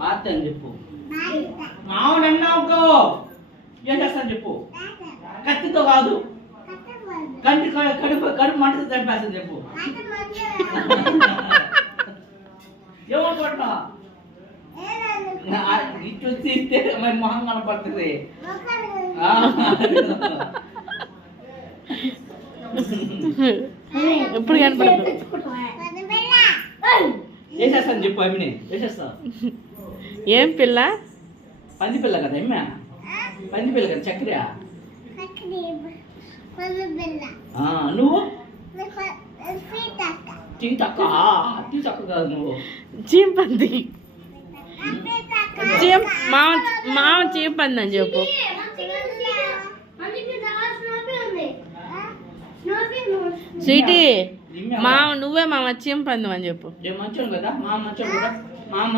Bath అని చెప్పు. మామూలు అన్నావుకో ఏం చేస్తాను చెప్పు. కత్తితో కాదు, కడుపు మంటతో చంపేస్తాను చెప్పు. ఏమనుకుంటున్నా ఇటు తీస్తే మరి మొహం కనపడుతుంది. ఎప్పుడు కనపడదు. వేసేస్తాను చెప్పు. అమ్మిని వేసేస్తా. ఏం పిల్ల? పంది పిల్ల కదా అమ్మ, పంది పిల్ల కదా చక్కెర. నువ్వు చీతక్క. చీతక్క కాదు నువ్వు చీంపంది. మామ చీంపంది అని చెప్పు. స్వీటీ మామ నువ్వే మామ చీంపంది అని చెప్పు. మంచోడు కదా మామ, మంచోడు కదా మామ.